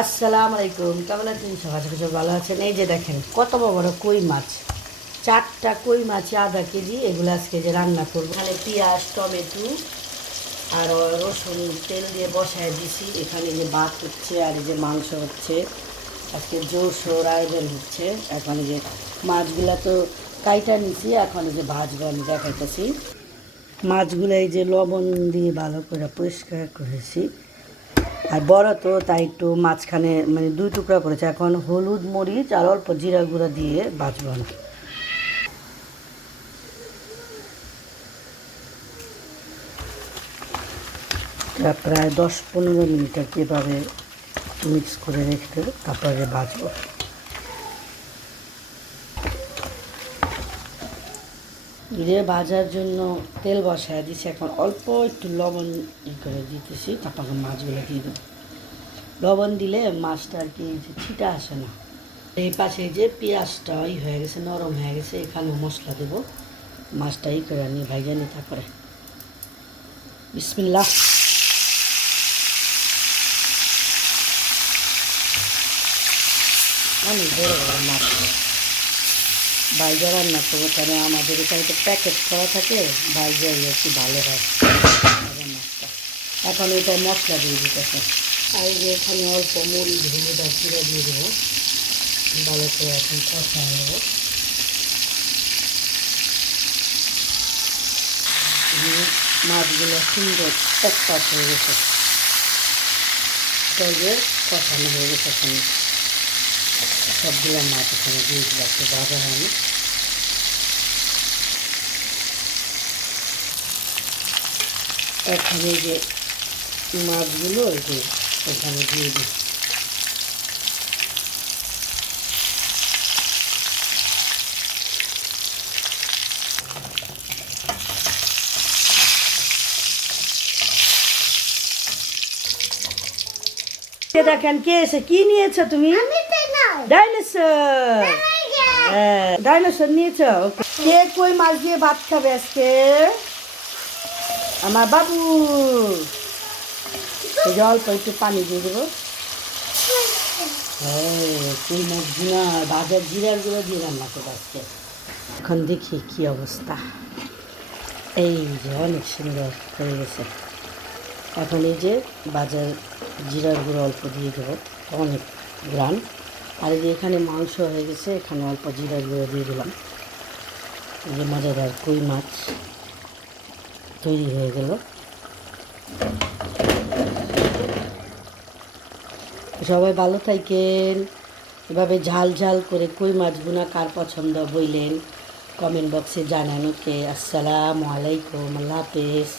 আসসালামু আলাইকুম, কেমন আছেন? সবাই আশা ভালো আছেন? এই যে দেখেন, কত বড় বড় কই মাছ। চারটা কই মাছ, আধা কেজি, এগুলো আজকে যে রান্না করব। এখানে পেঁয়াজ, টমেটো আর রসুন তেল দিয়ে বসায় দিছি। এখানে যে ভাত হচ্ছে আর যে মাংস হচ্ছে, আজকে জোর সোর আয়োজন হচ্ছে। এখন যে মাছগুলা তো কাইটা নিছি, এখন যে ভাজবো আমি দেখাইতেছি। মাছগুলো এই যে লবণ দিয়ে ভালো করে পরিষ্কার করেছি। আর বড় তো তাই একটু মাঝখানে মানে দুই টুকরা করেছে। এখন হলুদ, মরিচ আর অল্প জিরা গুঁড়া দিয়ে বাঁচব না প্রায় দশ পনেরো মিনিট এভাবে মিক্স করে রেখে তারপরে বাঁচবো দিয়ে ভাজার জন্য তেল বসায় দিছি। এখন অল্প একটু লবণ ই করে দিতেছি। তারপর মাছগুলো দিয়ে দেবো। লবণ দিলে মাছটা আর কি ছিটা আসে না। এই পাশে যে পেঁয়াজটা ই হয়ে গেছে, নরম হয়ে গেছে এখানেও মশলা দেবো। মাছটা ই করে আনি ভাইজা নি তারপরে। বিসমিল্লাহ। অনেক বড় বড় মাছ। বাইজা রান্না করব কারণ আমাদের এখানে তো প্যাকেট করা থাকে। বাইজা কি ভালো হয়। মাছটা এখন এটা মশলা দিয়ে দিতেছে। আর এখানে অল্প হলুদ আর জিরা দিয়ে দেবো। ভালো করে এখন কষা নেব। মাছগুলো সুন্দর একটা হয়ে গেছে। কষানো হয়ে গেছে এখন। সবগুলো মাছ এখানে দিয়ে দিলাম ভাজা হয়নি এখানে যে মাছগুলো, এই যে এখানে দিয়ে দিই। দেখেন, কে এসে কি নিয়েছো তুমি? ডাইনোসর হ্যাঁ ডাইনোসর নিয়েছো? কে কই মাছ দিয়ে ভাত খাবে আজকে? আমার বাবু। অল্প একটু পানি দিয়ে দেবো। হ্যাঁ কই মাছ জিনা বাজার জিরার গুঁড়ো দিয়ে রান্না করব আজকে। এখন দেখি কি অবস্থা। এই যে অনেক সুন্দর হয়ে গেছে। এখন এই যে বাজার জিরার গুঁড়ো অল্প দিয়ে দেবো। অনেক গ্রাম আর এই যে এখানে মাংস হয়ে গেছে, এখানে অল্প জিরার গুঁড়ো দিয়ে দিলাম। এই যে মজাদার কই মাছ তৈরি হয়ে গেল। সবাই ভালো থাকেন। এভাবে ঝাল ঝাল করে কই মাছ বোনা কার পছন্দ বইলেন কমেন্ট বক্সে জানান। ওকে, আসসালামু আলাইকুম, আল্লাহ হাফেজ।